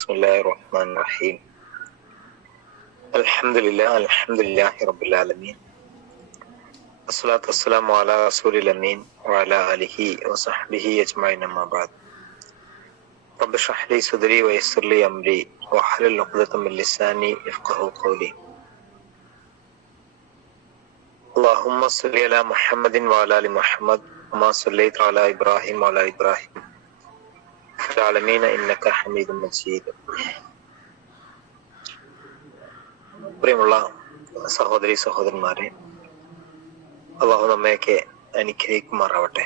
Bismillahir Rahmanir Rahim. Alhamdulillahi Rabbil Alamin. Wassalatu wassalamu ala Rasulil Amin wa ala alihi wa sahbihi ajma'in amma ba'd. Rabbi shrah li sadri wa yassir li amri wa hlul 'uqdatam min lisani yafqahu qawli. Allahumma salli ala Muhammadin wa ala ali Muhammad kama sallaita ala Ibrahim wa ala Ibrahim fil alamin innaka Hamidum Majid. പ്രിയമുള്ള സഹോദരി സഹോദരന്മാരെ, അള്ളാഹു നമ്മയൊക്കെ അനുഗ്രഹിക്കുമാറാവട്ടെ.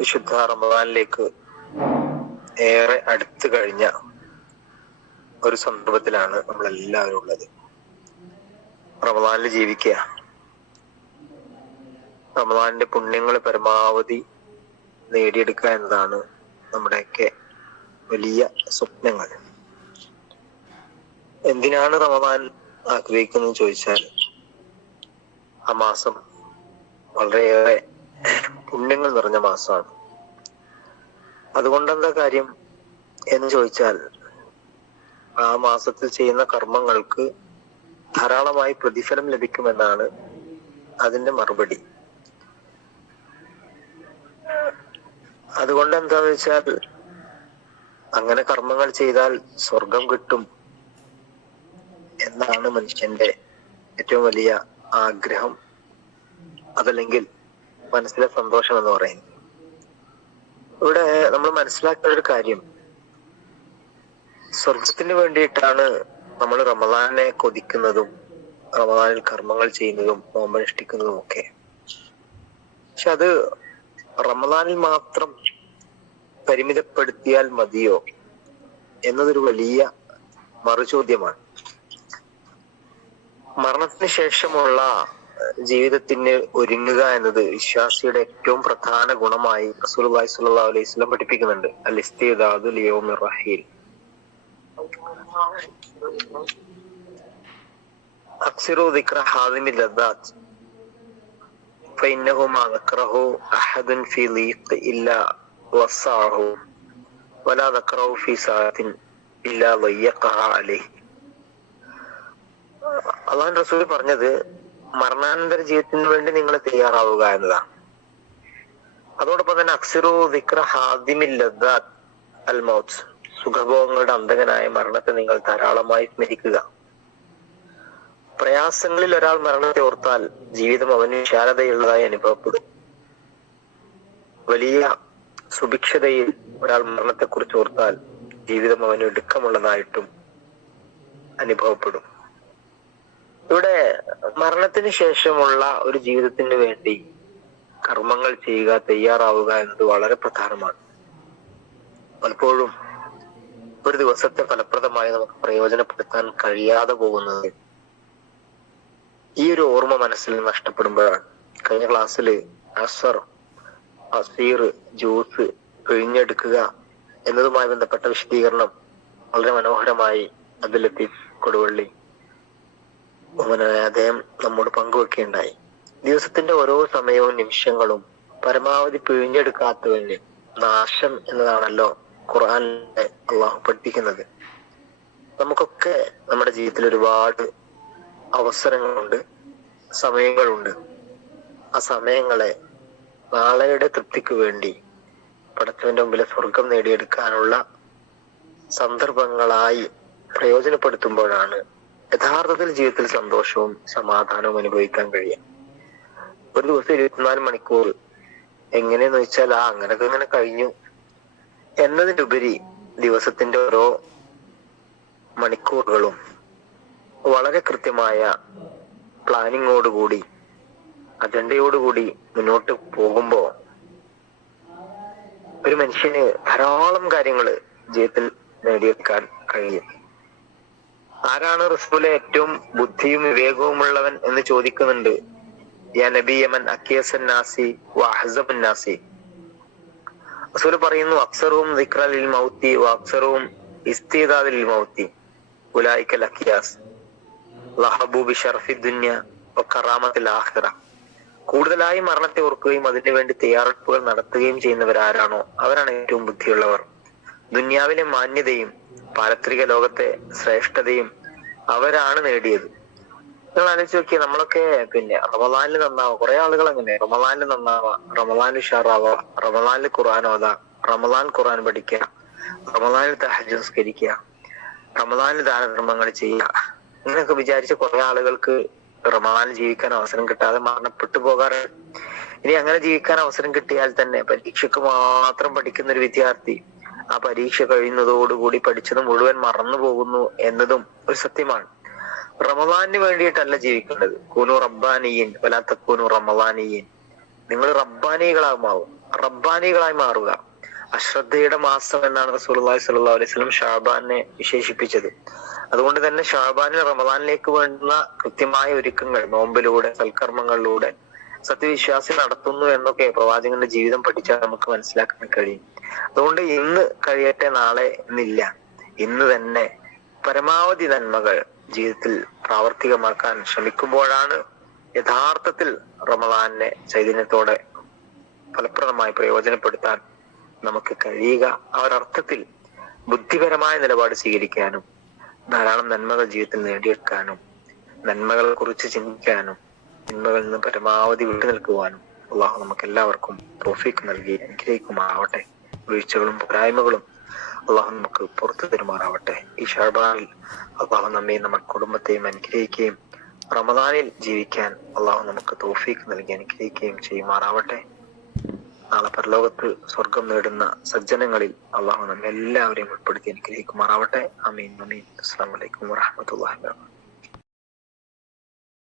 വിശുദ്ധ റമദാനിലേക്ക് ഏറെ അടുത്തു കഴിഞ്ഞ ഒരു സന്ദർഭത്തിലാണ് നമ്മളെല്ലാവരും ഉള്ളത്. റമദാനിൽ ജീവിക്കുക, റമദാനിന്റെ പുണ്യങ്ങൾ പരമാവധി നേടിയെടുക്കുക എന്നതാണ് നമ്മുടെയൊക്കെ വലിയ സ്വപ്നങ്ങൾ. എന്തിനാണ് റമദാൻ ആഗ്രഹിക്കുന്നത് ചോദിച്ചാൽ, ആ മാസം വളരെയേറെ പുണ്യങ്ങൾ നിറഞ്ഞ മാസമാണ്. അതുകൊണ്ടെന്താ കാര്യം എന്ന് ചോദിച്ചാൽ, ആ മാസത്തിൽ ചെയ്യുന്ന കർമ്മങ്ങൾക്ക് ധാരാളമായി പ്രതിഫലം ലഭിക്കുമെന്നാണ് അതിന്റെ മറുപടി. അതുകൊണ്ട് എന്താന്ന് വെച്ചാൽ, അങ്ങനെ കർമ്മങ്ങൾ ചെയ്താൽ സ്വർഗം കിട്ടും എന്നാണ് മനുഷ്യന്റെ ഏറ്റവും വലിയ ആഗ്രഹം, അതല്ലെങ്കിൽ മനസ്സിലെ സന്തോഷം എന്ന് പറയുന്നത്. ഇവിടെ നമ്മൾ മനസ്സിലാക്കേണ്ട ഒരു കാര്യം, സ്വർഗത്തിന് വേണ്ടിയിട്ടാണ് നമ്മൾ റമദാനെ കൊതിക്കുന്നതും റമദാനിൽ കർമ്മങ്ങൾ ചെയ്യുന്നതും നോമ്പനുഷ്ഠിക്കുന്നതും ഒക്കെ. പക്ഷെ അത് റമദാനിൽ മാത്രം പരിമിതപ്പെടുത്തിയാൽ മതിയോ എന്നതൊരു വലിയ മറുചോദ്യമാണ്. മരണത്തിന് ശേഷമുള്ള ജീവിതത്തിന് ഒരുങ്ങുക എന്നത് വിശ്വാസിയുടെ ഏറ്റവും പ്രധാന ഗുണമായി റസൂലുള്ളാഹി സ്വല്ലല്ലാഹു അലൈഹി വസല്ലം പഠിപ്പിക്കുന്നുണ്ട്. അൽ ഇസ്തിദാദു ലിയൗമിർ റഹീൽ. അക്സിറു ദിക്ര ഹാദിമിൽ ലദ്ദാത്ത് ഫഇന്നഹു മാ ദക്കറഹു അഹദുൻ ഫീ ലീഖ് ഇല്ലാ വസ്സഅഹു വലാ ദക്കറഹു ഫീ സഅത്തിൻ ഇല്ലാ ളയ്യഖഹ അലൈഹി. അല്ലാഹു റസൂൽ പറഞ്ഞത് മരണാനന്തര ജീവിതത്തിന് വേണ്ടി നിങ്ങൾ തയ്യാറാവുക എന്നതാണ്. അതോടൊപ്പം തന്നെ അക്സിറു ദിക്ര ഹാദിമിൽ ലദ്ദാത്ത് അൽ മൗത്ത്, സുഖഭോഗങ്ങളുടെ അന്തകനായ മരണത്തെ നിങ്ങൾ ധാരാളമായി സ്മരിക്കുക. പ്രയാസങ്ങളിൽ ഒരാൾ മരണത്തെ ഓർത്താൽ ജീവിതം അവന് വിശാലതയുള്ളതായി അനുഭവപ്പെടും. വലിയ സുഭിക്ഷതയിൽ ഒരാൾ മരണത്തെ കുറിച്ച് ഓർത്താൽ ജീവിതം അവന് ഇടുക്കമുള്ളതായിട്ടും അനുഭവപ്പെടും. ഇവിടെ മരണത്തിന് ശേഷമുള്ള ഒരു ജീവിതത്തിന് വേണ്ടി കർമ്മങ്ങൾ ചെയ്യുക, തയ്യാറാവുക എന്നത് വളരെ പ്രധാനമാണ്. പലപ്പോഴും ഒരു ദിവസത്തെ ഫലപ്രദമായി നമുക്ക് പ്രയോജനപ്പെടുത്താൻ കഴിയാതെ പോകുന്നത് ഈ ഒരു ഓർമ്മ മനസ്സിൽ നഷ്ടപ്പെടുമ്പോഴാണ്. കഴിഞ്ഞ ക്ലാസ്സിൽ അസർ, അസീർ, ജ്യൂസ് പിഴിഞ്ഞെടുക്കുക എന്നതുമായി ബന്ധപ്പെട്ട വിശദീകരണം വളരെ മനോഹരമായി അബ്ദുൽ ലത്തീഫ് കൊടുവള്ളി അദ്ദേഹം നമ്മോട് പങ്കുവെക്കുകയുണ്ടായി. ദിവസത്തിന്റെ ഓരോ സമയവും നിമിഷങ്ങളും പരമാവധി പിഴിഞ്ഞെടുക്കാത്തവന് നാശം എന്നതാണല്ലോ ഖുർആനിലെ അള്ളാഹു പഠിപ്പിക്കുന്നത്. നമുക്കൊക്കെ നമ്മുടെ ജീവിതത്തിൽ ഒരുപാട് അവസരങ്ങളുണ്ട്, സമയങ്ങളുണ്ട്. ആ സമയങ്ങളെ നാളെയുടെ തൃപ്തിക്ക് വേണ്ടി പടച്ചവന്റെ മുമ്പിലെ സ്വർഗം നേടിയെടുക്കാനുള്ള സന്ദർഭങ്ങളായി പ്രയോജനപ്പെടുത്തുമ്പോഴാണ് യഥാർത്ഥത്തിൽ ജീവിതത്തിൽ സന്തോഷവും സമാധാനവും അനുഭവിക്കാൻ കഴിയുക. ഒരു ദിവസം 24 മണിക്കൂർ എങ്ങനെയെന്ന് വെച്ചാൽ അങ്ങനൊക്കെ ഇങ്ങനെ കഴിഞ്ഞു എന്നതിനുപരി ദിവസത്തിന്റെ ഓരോ മണിക്കൂറുകളും വളരെ കൃത്യമായ പ്ലാനിങ്ങോടുകൂടി, അജണ്ടയോടുകൂടി മുന്നോട്ട് പോകുമ്പോ ഒരു മനുഷ്യന് ധാരാളം കാര്യങ്ങൾ ജീവിതത്തിൽ നേടിയെടുക്കാൻ കഴിയും. ആരാണ് റസൂലെ ഏറ്റവും ബുദ്ധിയും വിവേകവും ഉള്ളവൻ എന്ന് ചോദിക്കുന്നുണ്ട്. യാ നബി യമൻ അക്കിയസൻ നാസി വഅഹ്സബുൻ നാസി. റസൂൽ പറയുന്നു, അക്സറുഹും ദിക്റ ലിൽ മൗതി വഅക്സറുഹും ഇസ്തിദാദ ലിൽ മൗതി ഉലൈക അക്കിയാസ് ലഹബു ബിശർഫി ദുനിയ വകറാമത്തിൽ ആഖിറ കൂടുതലായി മരണത്തെ ഓർക്കുകയും അതിനു വേണ്ടി തയ്യാറെടുപ്പുകൾ നടത്തുകയും ചെയ്യുന്നവരാരാണോ അവരാണ് ഏറ്റവും ബുദ്ധിയുള്ളവർ. ദുന്യാവിലെ മാന്യതയും പാരത്രിക ലോകത്തെ ശ്രേഷ്ഠതയും അവരാണ് നേടിയത്. നിങ്ങൾ ആലോചിച്ച് നോക്കിയ നമ്മളൊക്കെ റമദാനിൽ നന്നാവുക, കുറെ ആളുകൾ അങ്ങനെ റമദാനിൽ നന്നാവുക, റമദാനിൽ ഉഷാറാവുക, റമദാനിൽ ഖുർആൻ ഓതാ, റമദാൻ ഖുർആൻ പഠിക്കുക, റമദാനിൽ തഹജ്ജുദ് നിസ്കരിക്കുക, റമദാനിൽ ദാനധർമ്മങ്ങൾ ചെയ്യുക. ഇങ്ങനെയൊക്കെ വിചാരിച്ച കുറെ ആളുകൾക്ക് റമദാനിൽ ജീവിക്കാൻ അവസരം കിട്ടാതെ മരണപ്പെട്ടു പോകാറുണ്ട്. ഇനി അങ്ങനെ ജീവിക്കാൻ അവസരം കിട്ടിയാൽ തന്നെ പരീക്ഷയ്ക്ക് മാത്രം പഠിക്കുന്ന ഒരു വിദ്യാർത്ഥി ആ പരീക്ഷ കഴിയുന്നതോടുകൂടി പഠിച്ചത് മുഴുവൻ മറന്നു പോകുന്നു എന്നതും ഒരു സത്യമാണ്. റമദാനിന് വേണ്ടിയിട്ടല്ല ജീവിക്കേണ്ടത്. കൂനു റബ്ബാനിയീൻ വലാ തകൂനു റമദാനിയീൻ. നിങ്ങൾ റബ്ബാനികളായി മാറുക. അശ്രദ്ധയുടെ മാസം എന്നാണ് റസൂലുള്ളാഹി സ്വല്ലല്ലാഹു അലൈഹി വസല്ലം ഷഅബാനെ വിശേഷിപ്പിച്ചത്. അതുകൊണ്ട് തന്നെ ഷഅബാനിൽ റമദാനിലേക്ക് വേണ്ടുന്ന കൃത്യമായ ഒരുക്കങ്ങൾ നോമ്പിലൂടെ സൽക്കർമ്മങ്ങളിലൂടെ സത്യവിശ്വാസി നടത്തുന്നു എന്നൊക്കെ പ്രവാചകന്റെ ജീവിതം പഠിച്ചാൽ നമുക്ക് മനസ്സിലാക്കാൻ കഴിയും. അതുകൊണ്ട് ഇന്ന് കഴിയട്ടെ, നാളെ എന്നില്ല. ഇന്ന് തന്നെ പരമാവധി നന്മകൾ ജീവിതത്തിൽ പ്രാവർത്തികമാക്കാൻ ശ്രമിക്കുമ്പോഴാണ് യഥാർത്ഥത്തിൽ റമദാനിനെ ചൈതന്യത്തോടെ ഫലപ്രദമായി പ്രയോജനപ്പെടുത്താൻ നമുക്ക് കഴിയുക. ആ ഒരർത്ഥത്തിൽ ബുദ്ധിപരമായ നിലപാട് സ്വീകരിക്കാനും ധാരാളം നന്മകൾ ജീവിതത്തിൽ നേടിയെടുക്കാനും നന്മകളെ കുറിച്ച് ചിന്തിക്കാനും തിന്മകളിൽ നിന്ന് പരമാവധി വിട്ടു നിൽക്കുവാനും അള്ളാഹു നമുക്ക് എല്ലാവർക്കും തൗഫീഖ് നൽകി അനുഗ്രഹിക്കുമാറാവട്ടെ. വീഴ്ചകളും പോരായ്മകളും അള്ളാഹു നമുക്ക് പുറത്തു തരുമാറാവട്ടെ. ഈ ഷഅബാനിൽ അള്ളാഹു നമ്മയും നമ്മുടെ കുടുംബത്തെയും അനുഗ്രഹിക്കുകയും റമദാനിൽ ജീവിക്കാൻ അള്ളാഹു നമുക്ക് തൗഫീഖ് നൽകി അനുഗ്രഹിക്കുകയും ചെയ്യുമാറാവട്ടെ. നാളെ പരലോകത്ത് സ്വർഗം നേടുന്ന സജ്ജനങ്ങളിൽ അള്ളാഹു നമ്മെ എല്ലാവരെയും ഉൾപ്പെടുത്തി അനുഗ്രഹിക്കുമാറാവട്ടെ. ആമീൻ ആമീൻ. അസ്സലാമു അലൈക്കും വറഹ്മത്തുള്ളാഹി വബറകാതുഹു.